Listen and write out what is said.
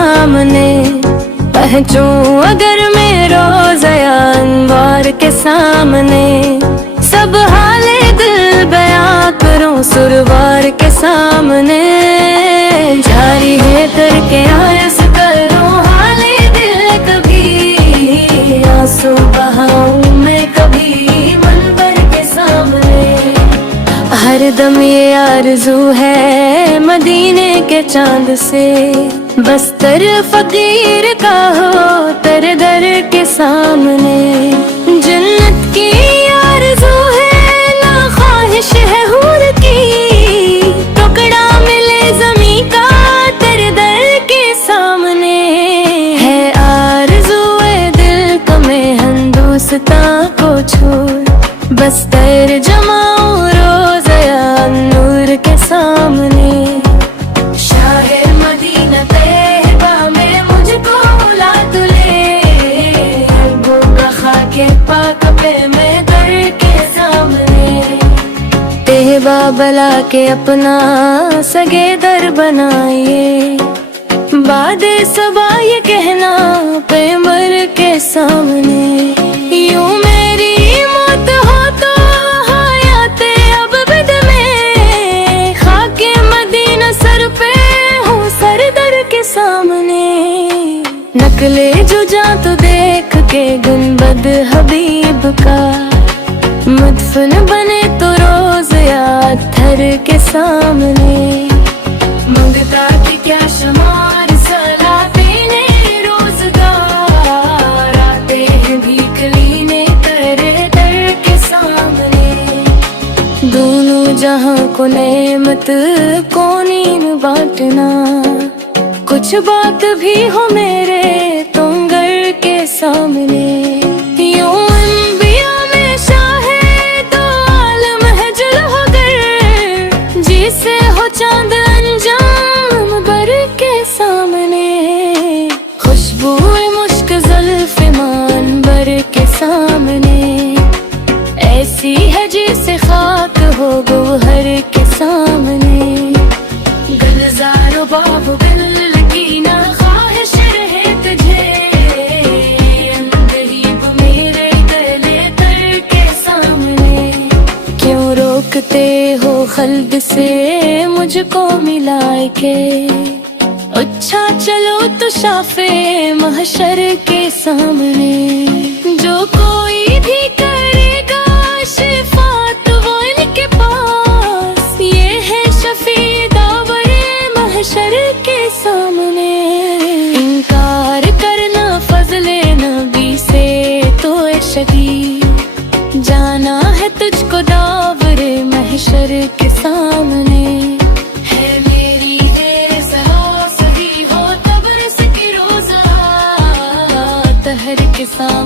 सामने, पहुँचूं अगर मैं रोज़या अनवार के सामने, सब हाले दिल बयां करूं सुरवार के सामने। जारी है करके आयस करूं हाले दिल, कभी आंसू बहाऊं मैं कभी मनबर के सामने। हर दम ये आरज़ू है मदीने के चांद से, बस्तर फकीर का हो तेरे दर के सामने। जन्नत की आरज़ू है ना ख्वाहिश है हूर की, टुकड़ा मिले ज़मीं का तेरे दर के सामने। है आरज़ू ए दिल का मैं हिंदुस्तां को छोड़, बस्तर जमाऊं रोज़या नूर के सामने। शाहिर मदीना तैयबा में मुझको बुला तू ले, भूखा खाके पाक पे मैं घर के सामने। तैयबा बला के अपना सगे दर बनाइए, बादे सबा ये कहना पैगंबर के सामने। यूं मेरी मौत हो तो हयाते अब बिद में, खाके मदीना सर पे हूँ सरदर के सामने। नकले जुजा तो देख के गुनबद हबीब का, मुदफन बने तो रोज याद थर के सामने। मंगता कि क्या शमार सलाते ने रोजगार, आते हैं भीख लीने तेरे दर के सामने। दोनों जहां को नेमत को नीन बांटना, कुछ बात भी हो मेरे तुम घर के सामने। यूं अंबिया में शाहे तो आलम है जुल्फ़गर, जिसे हो चांद अंजाम बर के सामने। खुशबू मुश्क जुल्फ़ मान बर के सामने, ऐसी है जैसे खाक हो गोहर के सामने। गुलज़ारो बाबू बिल की ना ख्वाहिश रहे तुझे, अंदरीब मेरे गले कर के सामने। क्यों रोकते हो खल्द से मुझको मिलाए के, अच्छा चलो तो शाफे महशर के सामने। जो कोई भी करेगा शिफात वो इनके पास, ये है शफी दावरे महशर के सामने। इनकार करना फजले नबी से तो ए शकी, जाना है तुझको दावरे महशर के सामने। है मेरी देर सही हो तब रस की रोज़ा तहर के सामने।